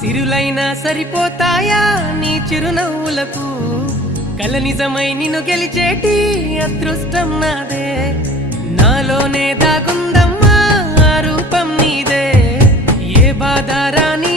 సిరులైనా సరిపోతాయా నీ చిరునవ్వులకు కల నిజమై నిన్ను గెలిచేటి అదృష్టం నాదే నాలోనే దాగుందమ్మా ఆ రూపం నీదే ఏ బాధ రాని